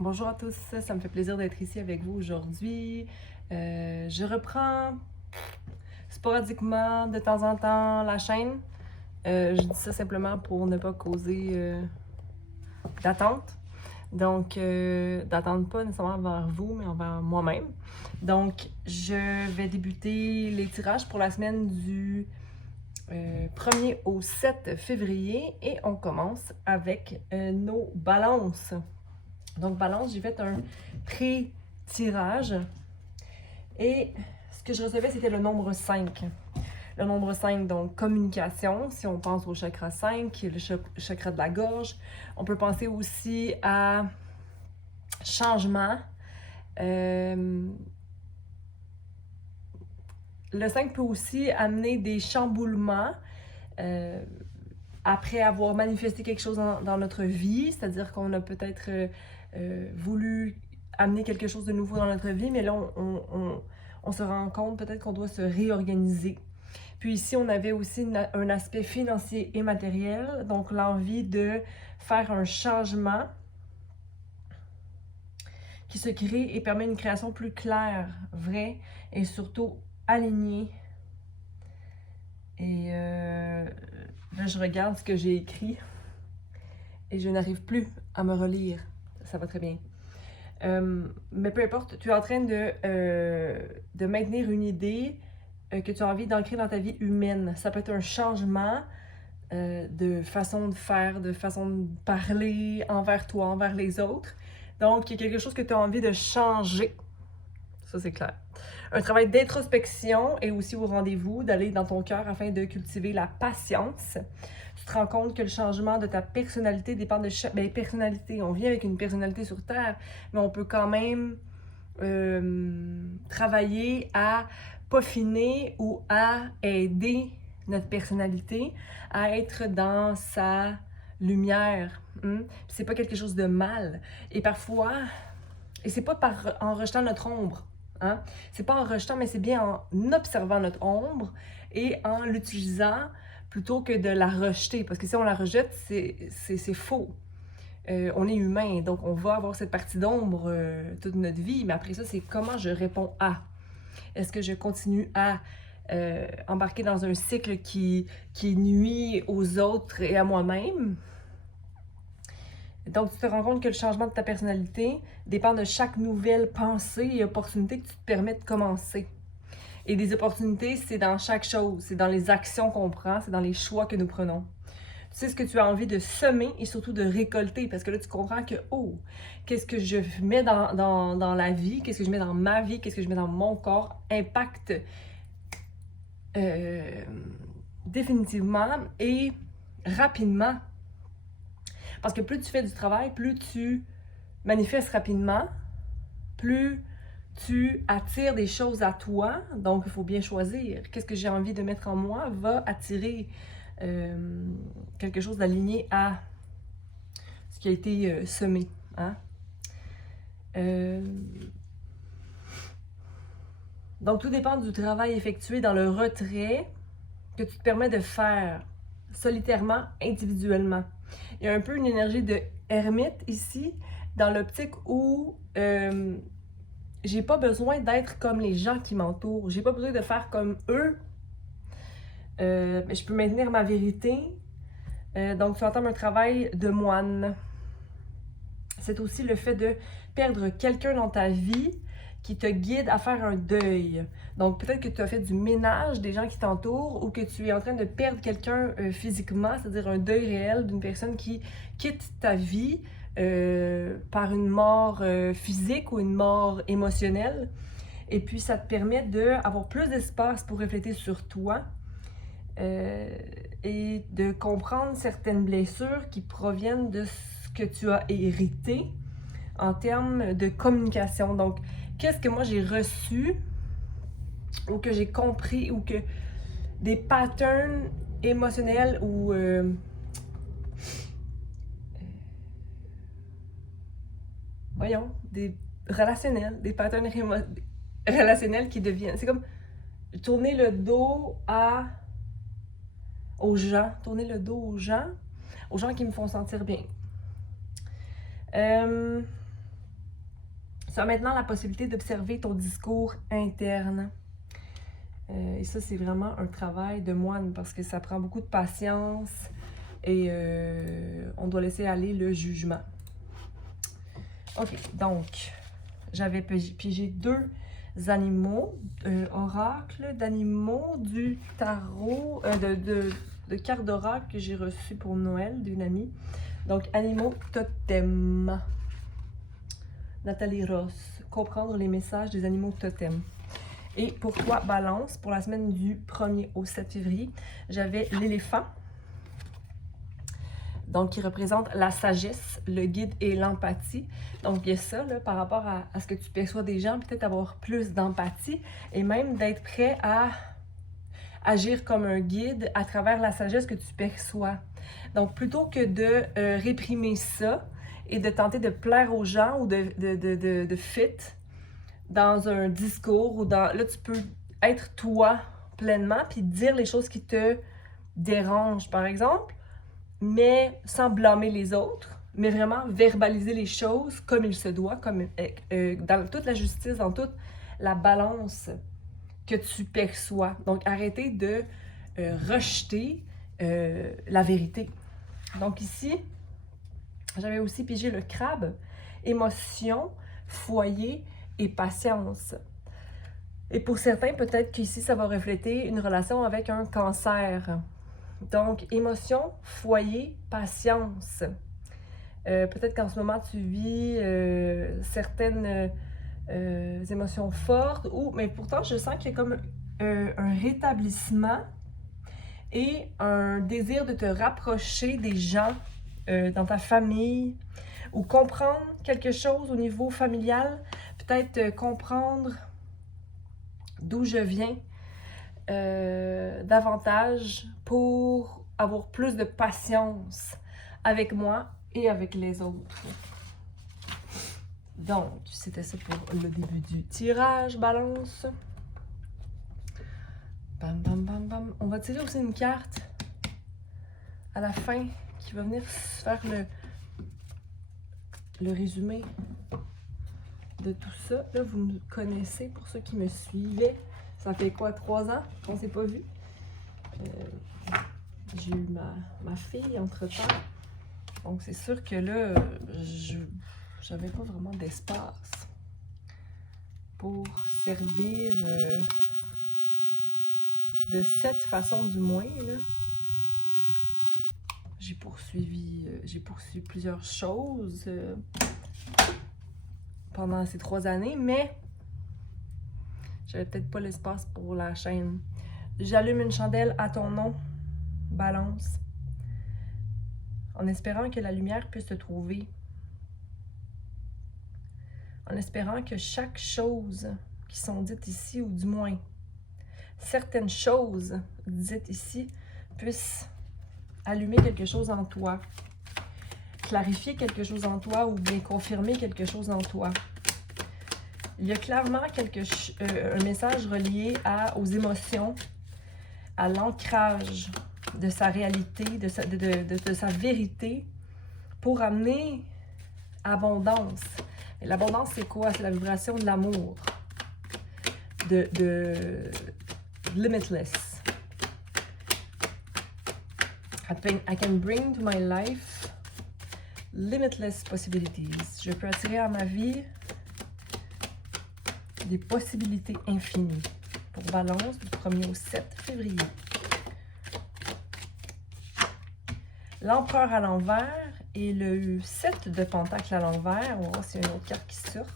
Bonjour à tous, ça me fait plaisir d'être ici avec vous aujourd'hui. Je reprends sporadiquement de temps en temps la chaîne. Je dis ça simplement pour ne pas causer d'attente. Donc, d'attendre pas nécessairement envers vous, mais envers moi-même. Donc, je vais débuter les tirages pour la semaine du 1er au 7 février et on commence avec nos balances. Donc, balance, j'ai fait un pré-tirage et ce que je recevais, c'était le nombre 5. Le nombre 5, donc communication, si on pense au chakra 5, qui est le chakra de la gorge. On peut penser aussi à changement. Le 5 peut aussi amener des chamboulements après avoir manifesté quelque chose dans notre vie, c'est-à-dire qu'on a peut-être voulu amener quelque chose de nouveau dans notre vie, mais là, on se rend compte peut-être qu'on doit se réorganiser. Puis ici, on avait aussi un aspect financier et matériel, donc l'envie de faire un changement qui se crée et permet une création plus claire, vraie et surtout alignée. Et là, je regarde ce que j'ai écrit et je n'arrive plus à me relire. Ça va très bien. Mais peu importe, tu es en train de maintenir une idée que tu as envie d'ancrer dans ta vie humaine. Ça peut être un changement de façon de faire, de façon de parler envers toi, envers les autres. Donc, il y a quelque chose que tu as envie de changer. Ça, c'est clair. Un travail d'introspection est aussi au rendez-vous, d'aller dans ton cœur afin de cultiver la patience. Tu te rends compte que le changement de ta personnalité dépend de chaque... Bien, personnalité, on vit avec une personnalité sur Terre, mais on peut quand même travailler à peaufiner ou à aider notre personnalité à être dans sa lumière. C'est pas quelque chose de mal. Et parfois, et c'est pas en rejetant notre ombre. Hein? C'est pas en rejetant, mais c'est bien en observant notre ombre et en l'utilisant plutôt que de la rejeter. Parce que si on la rejette, c'est faux. On est humain, donc on va avoir cette partie d'ombre toute notre vie, mais après ça, c'est comment je réponds à. Est-ce que je continue à embarquer dans un cycle qui nuit aux autres et à moi-même? Donc, tu te rends compte que le changement de ta personnalité dépend de chaque nouvelle pensée et opportunité que tu te permets de commencer. Et des opportunités, c'est dans chaque chose, c'est dans les actions qu'on prend, c'est dans les choix que nous prenons. Tu sais ce que tu as envie de semer et surtout de récolter, parce que là, tu comprends que, oh, qu'est-ce que je mets dans la vie, qu'est-ce que je mets dans ma vie, qu'est-ce que je mets dans mon corps, impacte définitivement et rapidement. Parce que plus tu fais du travail, plus tu manifestes rapidement, plus tu attires des choses à toi. Donc, il faut bien choisir. Qu'est-ce que j'ai envie de mettre en moi va attirer quelque chose d'aligné à ce qui a été semé. Hein? Donc, tout dépend du travail effectué dans le retrait que tu te permets de faire solitairement, individuellement. Il y a un peu une énergie de ermite ici, dans l'optique où j'ai pas besoin d'être comme les gens qui m'entourent. J'ai pas besoin de faire comme eux. Mais je peux maintenir ma vérité. Donc, tu entends un travail de moine. C'est aussi le fait de perdre quelqu'un dans ta vie qui te guide à faire un deuil. Donc, peut-être que tu as fait du ménage des gens qui t'entourent ou que tu es en train de perdre quelqu'un physiquement, c'est-à-dire un deuil réel d'une personne qui quitte ta vie par une mort physique ou une mort émotionnelle. Et puis, ça te permet d'avoir plus d'espace pour réfléchir sur toi et de comprendre certaines blessures qui proviennent de ce que tu as hérité en termes de communication. Donc, qu'est-ce que moi j'ai reçu ou que j'ai compris ou que des patterns émotionnels ou voyons, des relationnels, des patterns relationnels qui deviennent. C'est comme tourner le dos aux gens, tourner le dos aux gens qui me font sentir bien. Tu as maintenant la possibilité d'observer ton discours interne. Et ça, c'est vraiment un travail de moine parce que ça prend beaucoup de patience et on doit laisser aller le jugement. OK, donc, j'avais pigé 2 animaux, oracles d'animaux du tarot, de cartes d'oracle que j'ai reçues pour Noël d'une amie. Donc, animaux totems. Nathalie Ross, comprendre les messages des animaux totems. Et pour toi, Balance, pour la semaine du 1er au 7 février, j'avais l'éléphant, donc qui représente la sagesse, le guide et l'empathie. Donc, il y a ça, là, par rapport à ce que tu perçois des gens, peut-être avoir plus d'empathie et même d'être prêt à agir comme un guide à travers la sagesse que tu perçois. Donc, plutôt que de réprimer ça et de tenter de plaire aux gens ou de fit dans un discours ou dans... Là, tu peux être toi pleinement puis dire les choses qui te dérangent, par exemple, mais sans blâmer les autres, mais vraiment verbaliser les choses comme il se doit, comme dans toute la justice, dans toute la balance que tu perçois. Donc, arrêtez de rejeter la vérité. Donc ici, j'avais aussi pigé le crabe, émotion, foyer et patience. Et pour certains, peut-être qu'ici, ça va refléter une relation avec un cancer. Donc, émotion, foyer, patience. Peut-être qu'en ce moment, tu vis certaines émotions fortes, mais pourtant, je sens qu'il y a comme un rétablissement et un désir de te rapprocher des gens dans ta famille ou comprendre quelque chose au niveau familial, peut-être comprendre d'où je viens davantage pour avoir plus de patience avec moi et avec les autres. Donc, c'était ça pour le début du tirage, Balance. Bam, bam, bam, bam. On va tirer aussi une carte à la fin qui va venir faire le résumé de tout ça. Là, vous me connaissez pour ceux qui me suivaient. Ça fait quoi, 3 ans qu'on ne s'est pas vu? J'ai eu ma fille entre-temps. Donc, c'est sûr que là, j'avais pas vraiment d'espace pour servir de cette façon du moins, là. J'ai poursuivi plusieurs choses pendant ces 3 années, mais j'avais peut-être pas l'espace pour la chaîne. J'allume une chandelle à ton nom, Balance, en espérant que la lumière puisse te trouver, en espérant que chaque chose qui sont dites ici, ou du moins certaines choses dites ici, puissent allumer quelque chose en toi, clarifier quelque chose en toi ou bien confirmer quelque chose en toi. Il y a clairement un message relié aux émotions, à l'ancrage de sa réalité, de sa vérité, pour amener abondance. Et l'abondance, c'est quoi? C'est la vibration de l'amour, de limitless. I can bring to my life limitless possibilities. Je peux attirer à ma vie des possibilités infinies. Pour Balance, du 1er au 7 février. L'empereur à l'envers et le 7 de pentacle à l'envers. On va voir s'il y a une autre carte qui sort.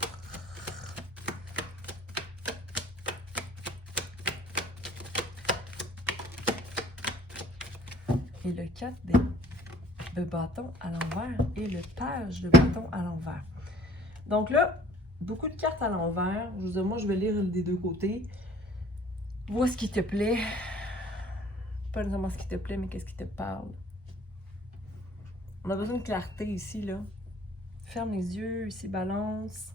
Et le 4 de bâton à l'envers et le page de bâton à l'envers. Donc là, beaucoup de cartes à l'envers. Je veux dire, moi, je vais lire des deux côtés. Vois ce qui te plaît. Pas nécessairement ce qui te plaît, mais qu'est-ce qui te parle. On a besoin de clarté ici, là. Ferme les yeux, ici, Balance.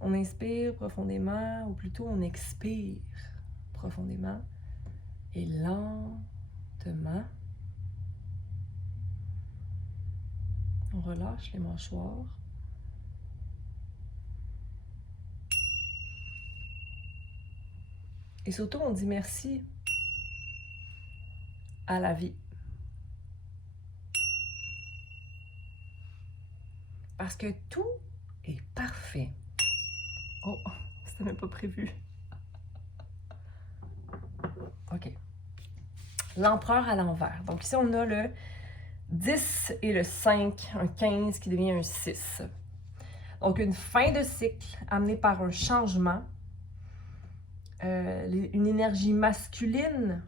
On inspire profondément, ou plutôt on expire profondément. Et lentement, on relâche les mâchoires. Et surtout, on dit merci à la vie. Parce que tout est parfait. Oh, c'était même pas prévu. OK. L'empereur à l'envers. Donc ici, on a le 10 et le 5, un 15 qui devient un 6. Donc une fin de cycle amenée par un changement, une énergie masculine.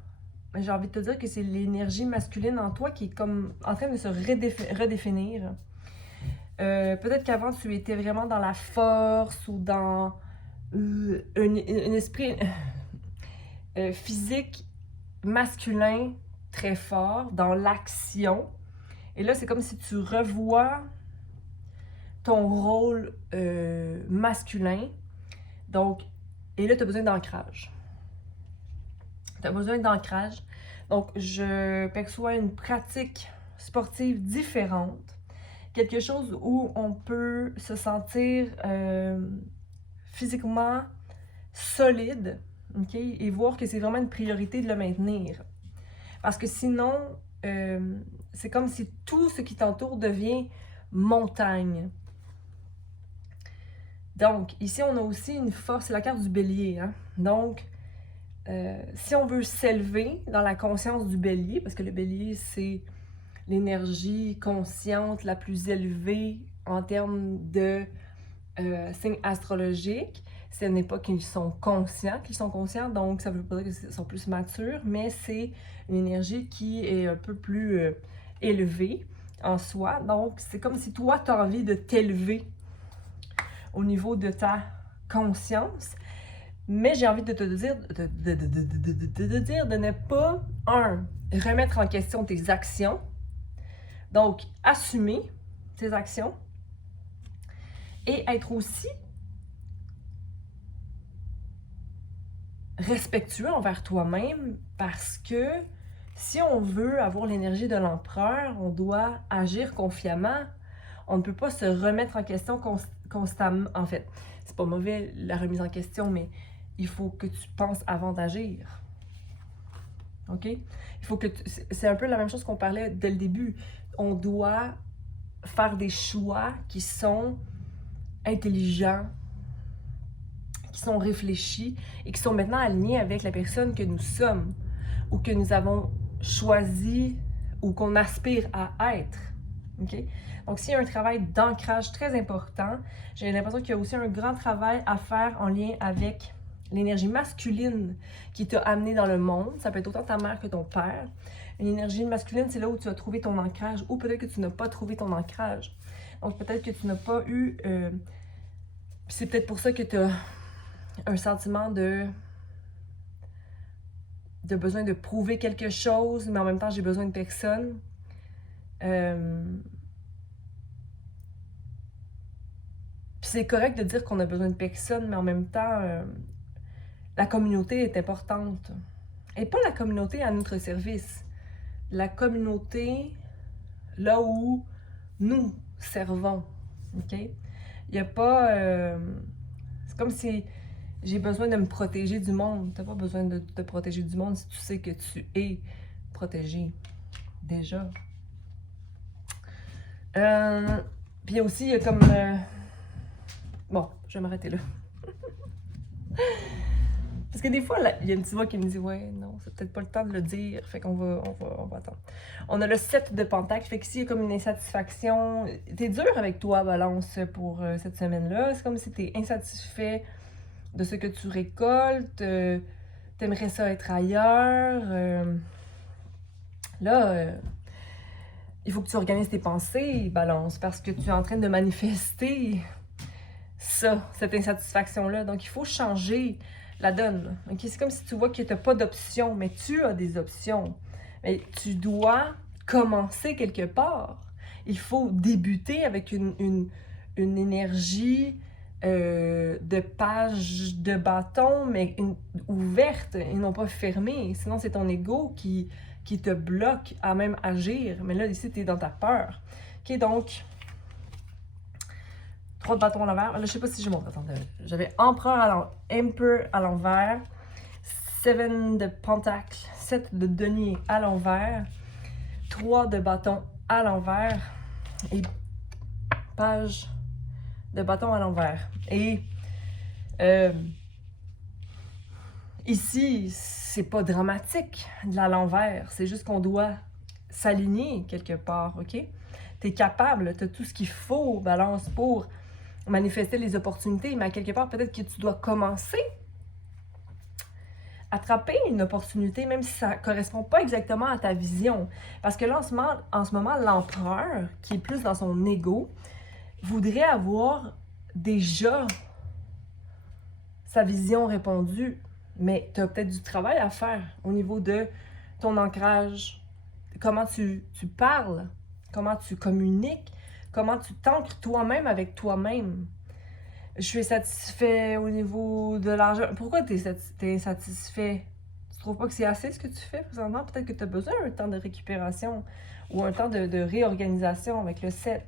J'ai envie de te dire que c'est l'énergie masculine en toi qui est comme en train de se redéfinir. Peut-être qu'avant, tu étais vraiment dans la force ou dans un esprit physique masculin très fort, dans l'action. Et là, c'est comme si tu revois ton rôle masculin. Donc, et là, tu as besoin d'ancrage. Tu as besoin d'ancrage. Donc, je perçois une pratique sportive différente. Quelque chose où on peut se sentir physiquement solide, OK? Et voir que c'est vraiment une priorité de le maintenir. Parce que sinon, c'est comme si tout ce qui t'entoure devient montagne. Donc, ici, on a aussi une force, c'est la carte du bélier. Hein? Donc, si on veut s'élever dans la conscience du bélier, parce que le bélier, c'est l'énergie consciente la plus élevée en termes de signes astrologiques, ce n'est pas qu'ils sont conscients, donc ça veut pas dire qu'ils sont plus matures, mais c'est une énergie qui est un peu plus élevée en soi. Donc, c'est comme si toi, tu as envie de t'élever au niveau de ta conscience. Mais j'ai envie de te dire de ne pas, remettre en question tes actions. Donc, assumer tes actions et être aussi respectueux envers toi-même parce que si on veut avoir l'énergie de l'empereur, on doit agir confiamment. On ne peut pas se remettre en question constamment. En fait, c'est pas mauvais la remise en question, mais il faut que tu penses avant d'agir. OK? Il faut que c'est un peu la même chose qu'on parlait dès le début. On doit faire des choix qui sont intelligents, qui sont réfléchis et qui sont maintenant alignés avec la personne que nous sommes ou que nous avons choisi ou qu'on aspire à être. OK? Donc, s'il y a un travail d'ancrage très important, j'ai l'impression qu'il y a aussi un grand travail à faire en lien avec l'énergie masculine qui t'a amené dans le monde. Ça peut être autant ta mère que ton père. Une énergie masculine, c'est là où tu as trouvé ton ancrage ou peut-être que tu n'as pas trouvé ton ancrage. Donc, peut-être que tu n'as pas eu... c'est peut-être pour ça que tu as un sentiment de besoin de prouver quelque chose, mais en même temps, j'ai besoin de personne. Puis c'est correct de dire qu'on a besoin de personne, mais en même temps, la communauté est importante. Et pas la communauté à notre service. La communauté là où nous servons. OK? Il n'y a pas... c'est comme si j'ai besoin de me protéger du monde. Tu n'as pas besoin de te protéger du monde si tu sais que tu es protégé. Déjà. Puis aussi, il y a comme... Bon, je vais m'arrêter là. Parce que des fois, là, il y a une petite voix qui me dit « Ouais, non, c'est peut-être pas le temps de le dire. » Fait qu'on va attendre. On a le 7 de Pentacle. Fait qu'ici, il y a comme une insatisfaction. T'es dur avec toi, Balance, pour cette semaine-là. C'est comme si t'es insatisfait de ce que tu récoltes. T'aimerais ça être ailleurs. Il faut que tu organises tes pensées, Balance, parce que tu es en train de manifester ça, cette insatisfaction-là. Donc, il faut changer la donne. Okay? C'est comme si tu vois que tu n'as pas d'options, mais tu as des options. Mais tu dois commencer quelque part. Il faut débuter avec une énergie de page de bâton, mais ouverte et non pas fermée. Sinon, c'est ton ego qui te bloque à même agir. Mais là, ici, tu es dans ta peur. OK, donc... 3 de bâton à l'envers. Là, je sais pas si je montre. Attends, j'avais Empereur à l'envers. 7 de pentacles, 7 de denier à l'envers, 3 de bâton à l'envers et page de bâton à l'envers. Et ici, c'est pas dramatique de l'envers, c'est juste qu'on doit s'aligner quelque part, ok? T'es capable, t'as tout ce qu'il faut, balance, pour manifester les opportunités, mais à quelque part, peut-être que tu dois commencer à attraper une opportunité, même si ça ne correspond pas exactement à ta vision. Parce que là, en ce moment, l'empereur, qui est plus dans son ego, voudrait avoir déjà sa vision répondue, mais tu as peut-être du travail à faire au niveau de ton ancrage, comment tu parles, comment tu communiques, comment tu t'ancres toi-même avec toi-même. Je suis satisfait au niveau de l'argent. Pourquoi tu es insatisfait? Tu trouves pas que c'est assez ce que tu fais présentement? Peut-être que tu as besoin d'un temps de récupération ou un temps de réorganisation avec le 7.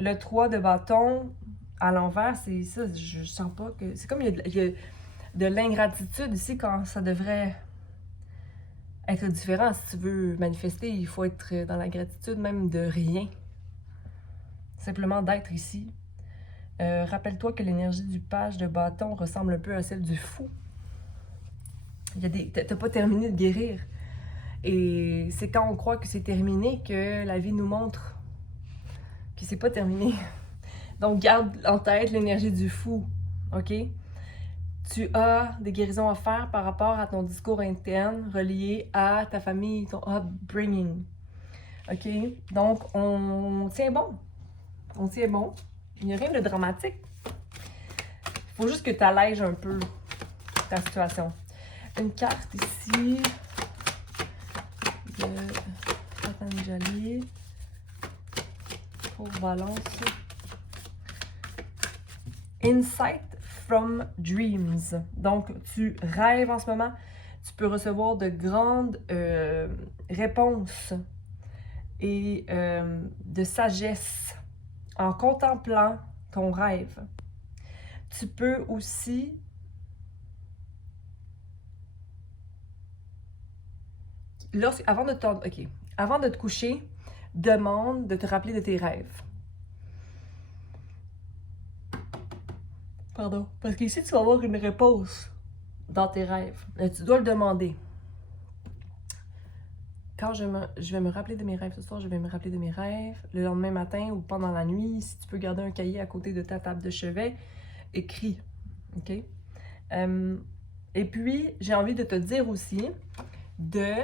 Le 3 de bâton à l'envers, c'est ça, je sens pas que... C'est comme il y a de l'ingratitude ici quand ça devrait être différent. Si tu veux manifester, il faut être dans la gratitude même de rien. Simplement d'être ici. Rappelle-toi que l'énergie du page de bâton ressemble un peu à celle du fou. T'as pas terminé de guérir. Et c'est quand on croit que c'est terminé que la vie nous montre que c'est pas terminé. Donc garde en tête l'énergie du fou, ok? Tu as des guérisons à faire par rapport à ton discours interne relié à ta famille, ton upbringing. Ok? Donc on tient bon. On tient bon. Il n'y a rien de dramatique. Il faut juste que tu allèges un peu ta situation. Une carte ici de Patanjali pour Balance. Insight from Dreams. Donc, tu rêves en ce moment. Tu peux recevoir de grandes réponses et de sagesse en contemplant ton rêve. Tu peux aussi avant de te coucher, demande de te rappeler de tes rêves. Pardon. Parce qu'ici, tu vas avoir une réponse dans tes rêves. Tu dois le demander. Quand je vais me rappeler de mes rêves ce soir, je vais me rappeler de mes rêves. Le lendemain matin ou pendant la nuit, si tu peux garder un cahier à côté de ta table de chevet, écris. OK? Et puis, j'ai envie de te dire aussi de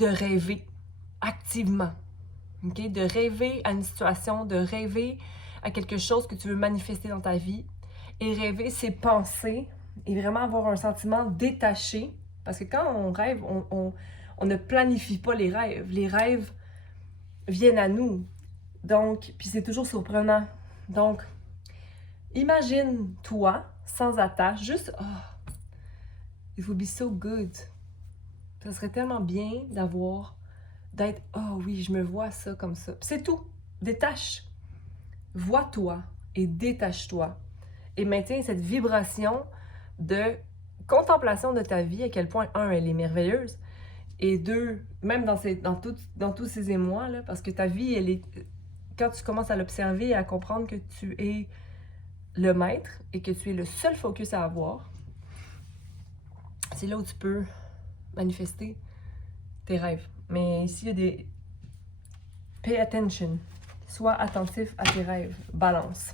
rêver activement. Okay? De rêver à une situation, de rêver à quelque chose que tu veux manifester dans ta vie. Et rêver, c'est penser et vraiment avoir un sentiment détaché. Parce que quand on rêve, on ne planifie pas les rêves. Les rêves viennent à nous. Donc, puis c'est toujours surprenant. Donc, imagine-toi sans attache, juste it would be so good. Ça serait tellement bien d'être oui, je me vois ça comme ça. Puis c'est tout. Détache. Vois-toi et détache-toi. Et maintiens cette vibration de contemplation de ta vie, à quel point, elle est merveilleuse, et 2, même dans tous ces émois, là, parce que ta vie, quand tu commences à l'observer et à comprendre que tu es le maître et que tu es le seul focus à avoir, c'est là où tu peux manifester tes rêves. Mais ici, il y a des... Pay attention. Sois attentif à tes rêves. Balance.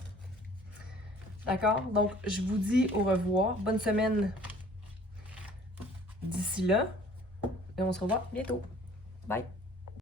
D'accord? Donc, je vous dis au revoir. Bonne semaine d'ici là. Et on se revoit bientôt. Bye!